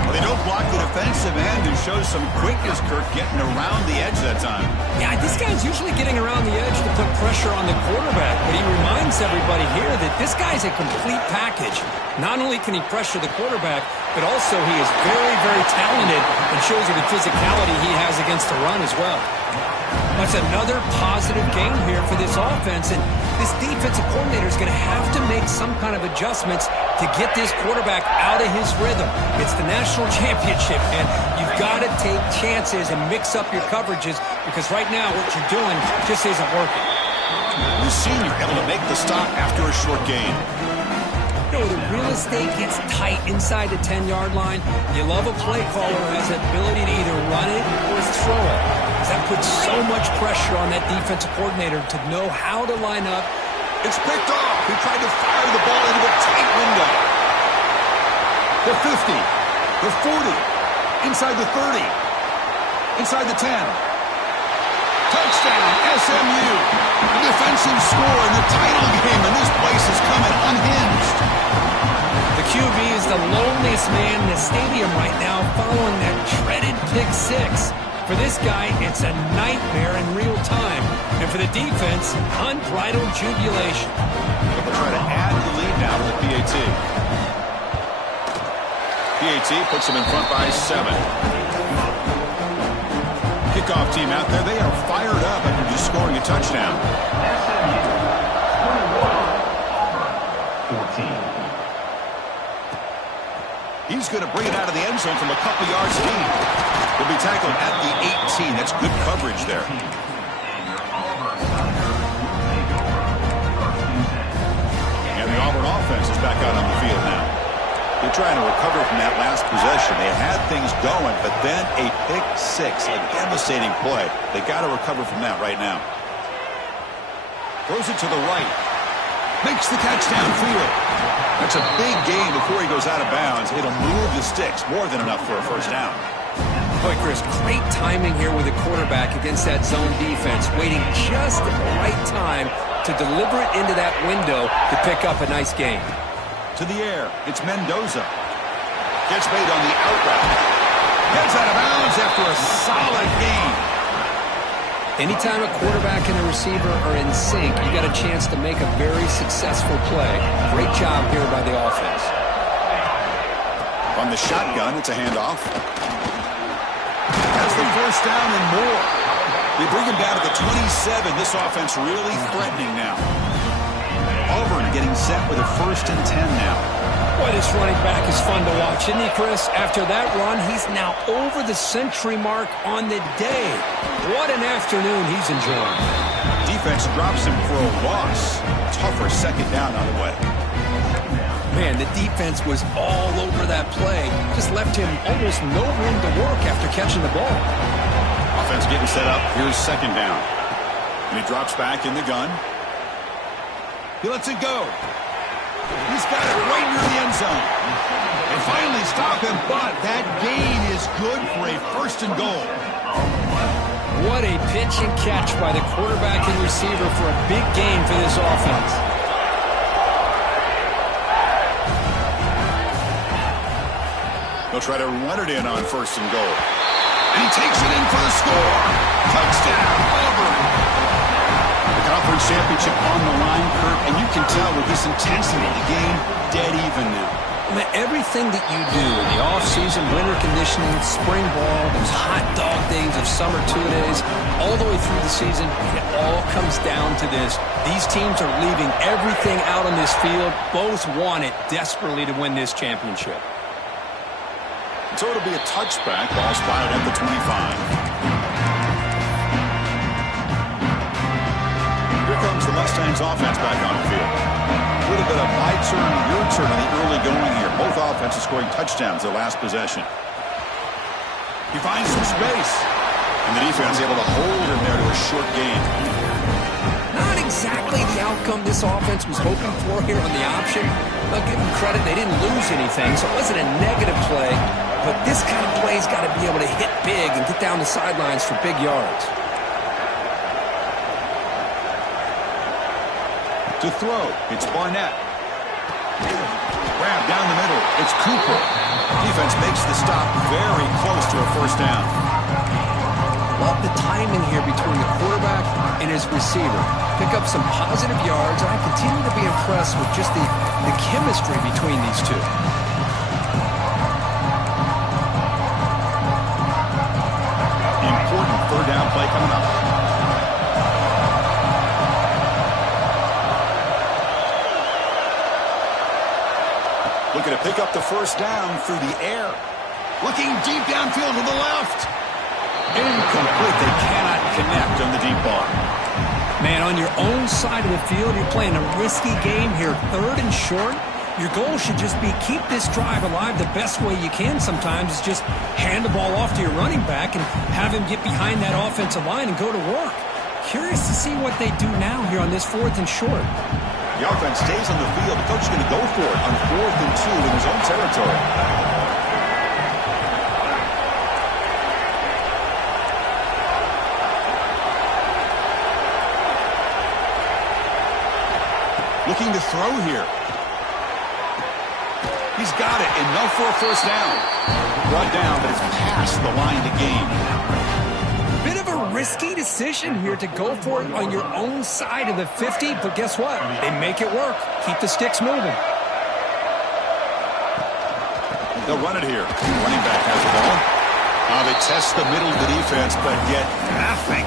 Well, they don't block the defensive end and show some quickness, Kirk, getting around the edge that time. Yeah, this guy's usually getting around the edge to put pressure on the quarterback, but he reminds everybody here that this guy's a complete package. Not only can he pressure the quarterback, but also he is very, very talented and shows you the physicality he has against the run as well. That's another positive game here for this offense, and this defensive coordinator is going to have to make some kind of adjustments to get this quarterback out of his rhythm. It's the national championship, and you've got to take chances and mix up your coverages because right now what you're doing just isn't working. The senior able to make the stop after a short gain. You know, the real estate gets tight inside the 10-yard line. You love a play caller who has the ability to either run it or throw it. That puts so much pressure on that defensive coordinator to know how to line up. It's picked off. He tried to fire the ball into a tight window. The 50, the 40, inside the 30, inside the 10. Touchdown, SMU. A defensive score in the title game, and this place is coming unhinged. The QB is the loneliest man in the stadium right now following that dreaded pick six. For this guy, it's a nightmare in real time. And for the defense, unbridled jubilation. They'll try to add the lead now with the PAT. PAT puts them in front by 7. Kickoff team out there. They are fired up after just scoring a touchdown. He's going to bring it out of the end zone from a couple yards deep. He'll be tackled at the 18. That's good coverage there. And the Auburn offense is back out on the field now. They're trying to recover from that last possession. They had things going, but then a pick six, a devastating play. They got to recover from that right now. Throws it to the right. Makes the catch downfield. That's a big gain before he goes out of bounds. It'll move the sticks. More than enough for a first down. Boy, Chris, great timing here with the quarterback against that zone defense, waiting just at the right time to deliver it into that window to pick up a nice gain. To the air, it's Mendoza. Gets made on the out route. Gets out of bounds after a solid gain. Anytime a quarterback and a receiver are in sync, you got a chance to make a very successful play. Great job here by the offense. On the shotgun, it's a handoff. That's the first down and more. They bring him down to the 27. This offense really threatening now. Auburn getting set with a 1st and 10 now. Boy, this running back is fun to watch, isn't he, Chris? After that run, he's now over the century mark on the day. What an afternoon he's enjoying. Defense drops him for a loss. Tougher second down on the way. Man, the defense was all over that play. Just left him almost no room to work after catching the ball. Offense getting set up. Here's second down. And he drops back in the gun. He lets it go. He's got it right near the end zone. They finally stop him, but that gain is good for a 1st and goal. What a pitch and catch by the quarterback and receiver for a big gain for this offense. They'll try to run it in on 1st and goal. And he takes it in for the score. Touchdown, Auburn. The conference championship on the line, Kurt, and you can tell with this intensity, the game dead even now. I mean, everything that you do in the offseason, winter conditioning, spring ball, those hot dog days of summer two-a-days, all the way through the season, it all comes down to this. These teams are leaving everything out on this field. Both want it desperately to win this championship. So it'll be a touchback. Ball spotted at the 25. Here comes the Mustangs offense back on the field. A little bit of my turn, your turn in the early going here. Both offenses scoring touchdowns their last possession. He finds some space. And the defense able to hold him there to a short gain. Not exactly the outcome this offense was hoping for here on the option. I'll give them credit. They didn't lose anything, so it wasn't a negative play. But this kind of play's got to be able to hit big and get down the sidelines for big yards. To throw, it's Barnett. Grab down the middle, it's Cooper. Defense makes the stop very close to a 1st down. Love the timing here between the quarterback and his receiver. Pick up some positive yards, and I continue to be impressed with just the chemistry between these two. Important 3rd down play coming up. Looking to pick up the 1st down through the air. Looking deep downfield to the left. Incomplete. They cannot connect on the deep ball. Man, on your own side of the field, you're playing a risky game here. 3rd and short. Your goal should just be keep this drive alive the best way you can sometimes is just hand the ball off to your running back and have him get behind that offensive line and go to work. Curious to see what they do now here on this 4th and short. The offense stays on the field. The coach is going to go for it on 4th and 2 in his own territory. Looking to throw here. He's got it. Enough for a 1st down. Brought down, but it's past the line to gain. Bit of a risky decision here to go for it on your own side of the 50, but guess what? They make it work. Keep the sticks moving. They'll run it here. Running back has the ball. They test the middle of the defense, but get nothing.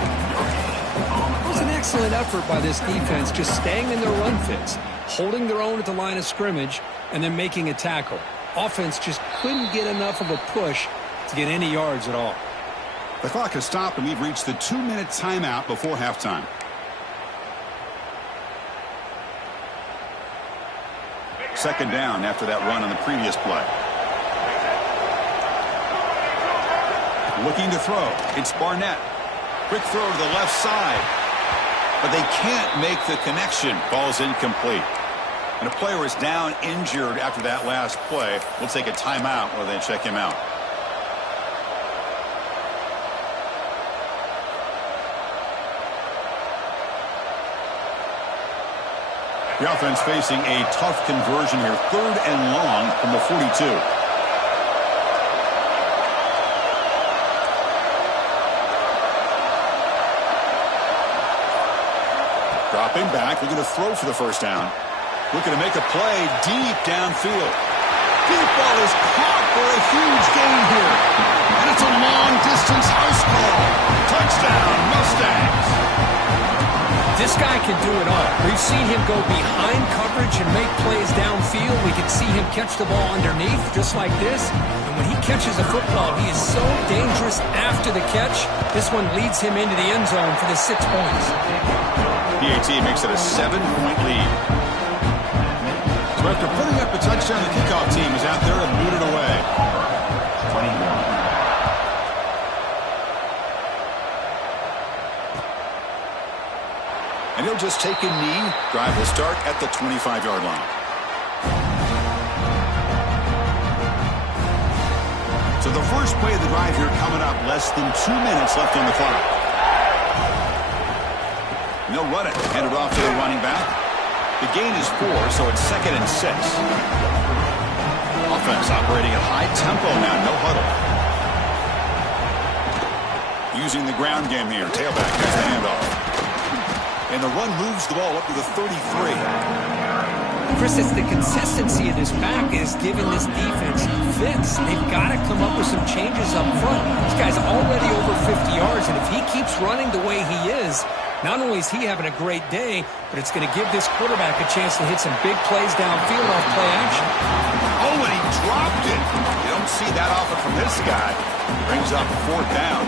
It was an excellent effort by this defense, just staying in their run fits, holding their own at the line of scrimmage, and then making a tackle. Offense just couldn't get enough of a push to get any yards at all. The clock has stopped, and we've reached the 2-minute timeout before halftime. Second down after that run on the previous play. Looking to throw. It's Barnett. Quick throw to the left side. But they can't make the connection. Ball's incomplete. And a player is down injured after that last play. We'll take a timeout while they check him out. The offense facing a tough conversion here. 3rd and long from the 42. Dropping back, looking to throw for the first down. Looking to make a play deep downfield. Deep ball is caught for a huge gain here. And it's a long-distance house call. Touchdown, Mustangs. This guy can do it all. We've seen him go behind coverage and make plays downfield. We can see him catch the ball underneath just like this. And when he catches a football, he is so dangerous after the catch. This one leads him into the end zone for the 6 points. PAT makes it a 7-point lead. So after putting up a touchdown, the kickoff team is out there to boot it away. 21. And he'll just take a knee. Drive will start at the 25-yard line. So the first play of the drive here coming up. Less than 2 minutes left on the clock. And they'll run it. Hand it off to the running back. The gain is 4, so it's 2nd and 6. Offense operating at high tempo now. No huddle. Using the ground game here. Tailback has the handoff. And the run moves the ball up to the 33. Chris, it's the consistency of this back is giving this defense fits. They've got to come up with some changes up front. This guy's already over 50 yards, and if he keeps running the way he is, not only is he having a great day, but it's going to give this quarterback a chance to hit some big plays downfield off play action. Oh, and he dropped it. You don't see that often from this guy. Brings up 4th down.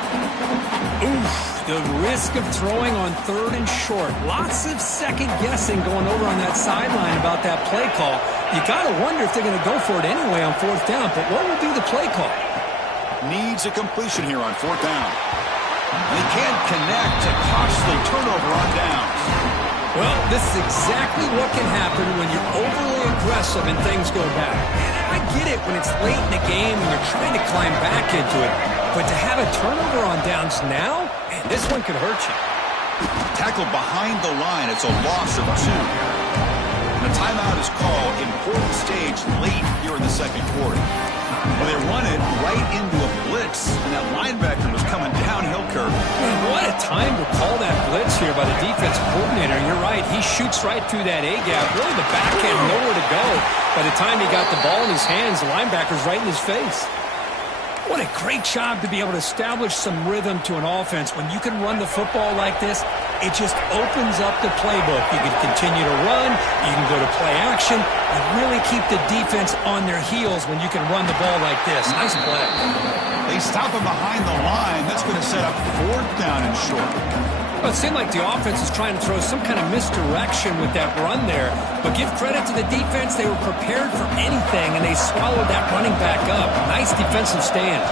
Oof. The risk of throwing on 3rd and short. Lots of second guessing going over on that sideline about that play call. You got to wonder if they're going to go for it anyway on 4th down, but what will be the play call? Needs a completion here on 4th down. And he can't connect. A costly turnover on downs. Well, this is exactly what can happen when you're overly aggressive and things go bad. And I get it when it's late in the game and you're trying to climb back into it. But to have a turnover on downs now, man, this one could hurt you. Tackled behind the line. It's a loss of 2. And a timeout is called. Important stage late here in the 2nd quarter. Well, they run it right into a blitz, and that linebacker was coming downhill curve. Man, what a time to call that blitz here by the defense coordinator. You're right. He shoots right through that A-gap. Really, the back had nowhere to go. By the time he got the ball in his hands, the linebacker's right in his face. What a great job to be able to establish some rhythm to an offense. When you can run the football like this, it just opens up the playbook. You can continue to run. You can go to play action. And really keep the defense on their heels when you can run the ball like this. Nice play. They stop him behind the line. That's going to set up 4th down and short. Well, it seemed like the offense is trying to throw some kind of misdirection with that run there. But give credit to the defense. They were prepared for anything, and they swallowed that running back up. Nice defensive stand.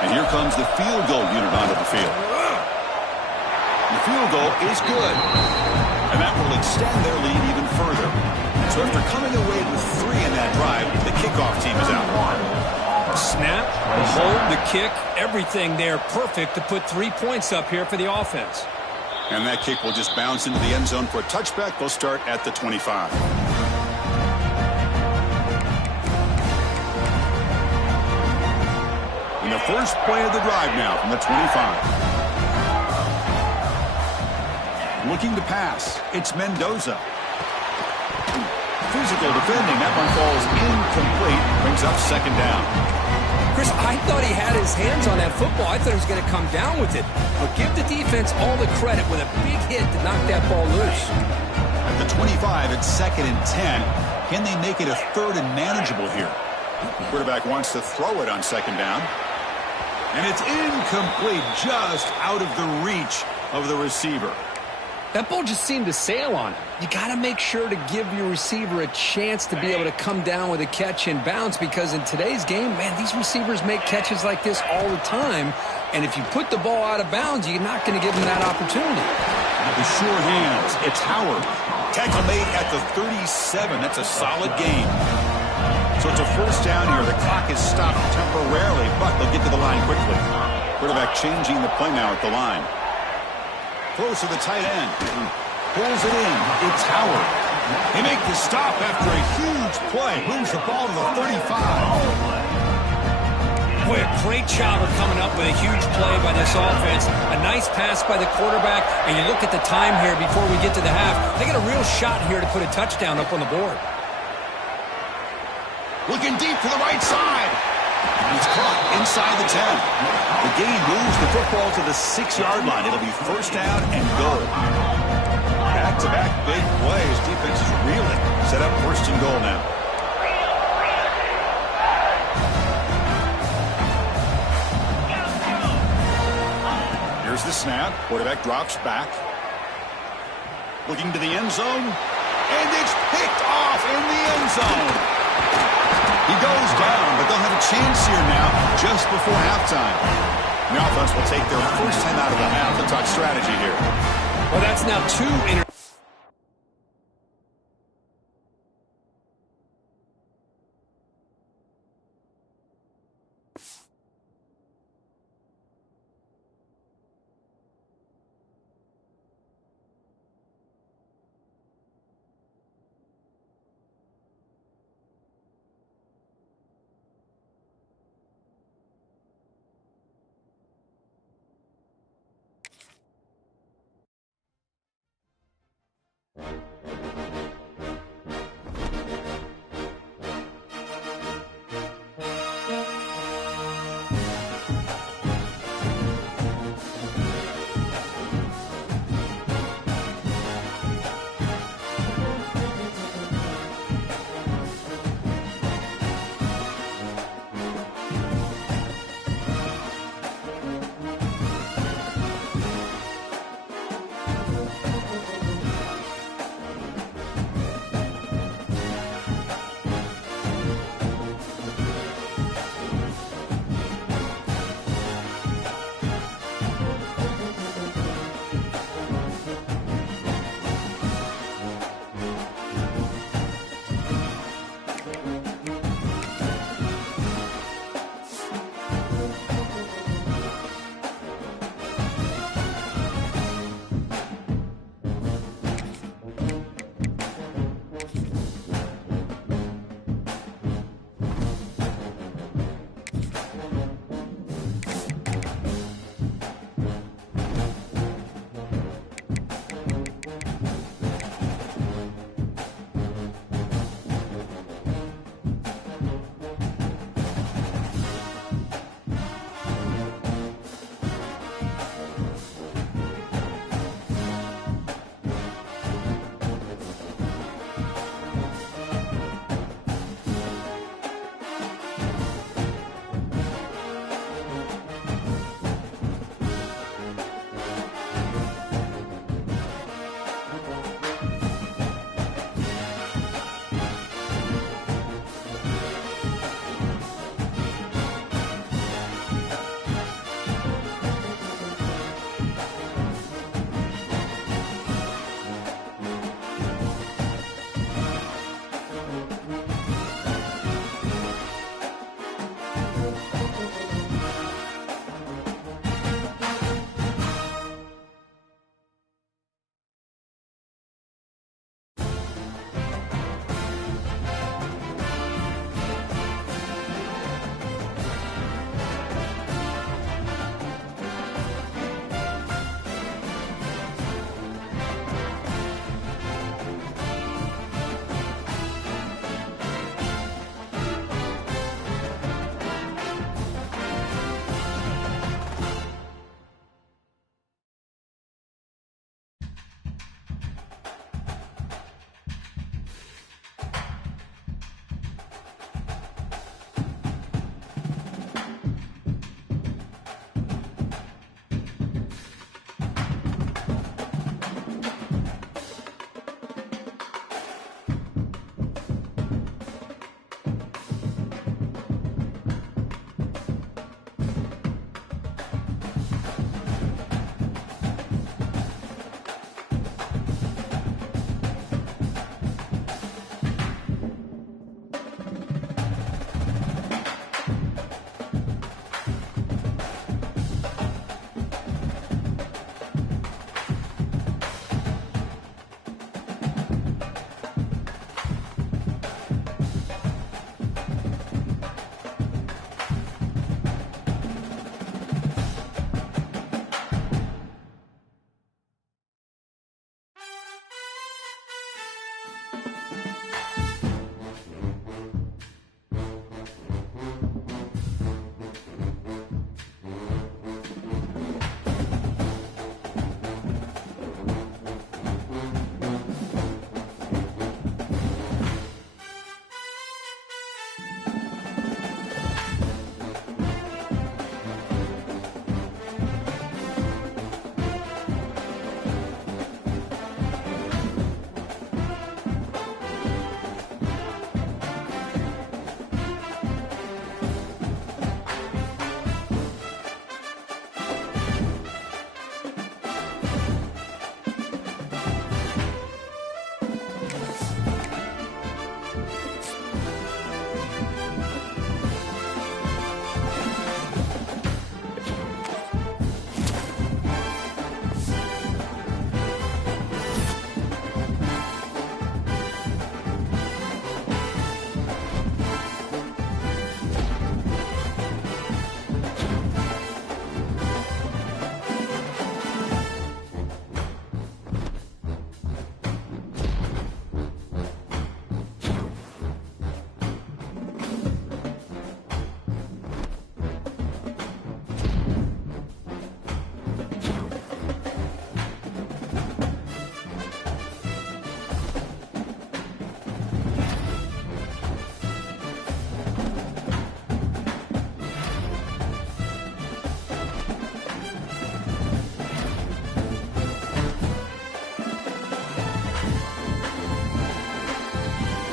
And here comes the field goal unit onto the field. The field goal is good. And that will extend their lead even further. So after coming away with 3 in that drive, the kickoff team is out. Snap, the hold, the kick, everything there perfect to put 3 points up here for the offense. And that kick will just bounce into the end zone for a touchback. They'll start at the 25. And the first play of the drive now from the 25. Looking to pass. It's Mendoza. Physical defending. That one falls incomplete. Brings up 2nd down. Chris, I thought he had his hands on that football. I thought he was going to come down with it. But give the defense all the credit with a big hit to knock that ball loose. At the 25, it's 2nd and 10. Can they make it a 3rd and manageable here? The quarterback wants to throw it on 2nd down. And it's incomplete, just out of the reach of the receiver. That ball just seemed to sail on him. You got to make sure to give your receiver a chance to be able to come down with a catch and bounce, because in today's game, man, these receivers make catches like this all the time. And if you put the ball out of bounds, you're not going to give them that opportunity. The sure hands. It's Howard. Tackle made at the 37. That's a solid gain. So it's a 1st down here. The clock is stopped temporarily, but they'll get to the line quickly. Quarterback changing the play now at the line. Close to the tight end. Pulls it in. It's Howard. They make the stop after a huge play. Moves the ball to the 35. Boy, a great job of coming up with a huge play by this offense. A nice pass by the quarterback, and you look at the time here before we get to the half. They got a real shot here to put a touchdown up on the board. Looking deep to the right side. He's caught inside the 10. The gain moves the football to the 6-yard line. It'll be first down and goal. Back-to-back big plays. Defense is reeling. Set up first and goal now. Here's the snap. Quarterback drops back. Looking to the end zone. And it's picked off in the end zone. He goes down, but they'll have a chance here now just before halftime. The offense will take their first time out of the half and talk strategy here. Well, that's now 2 You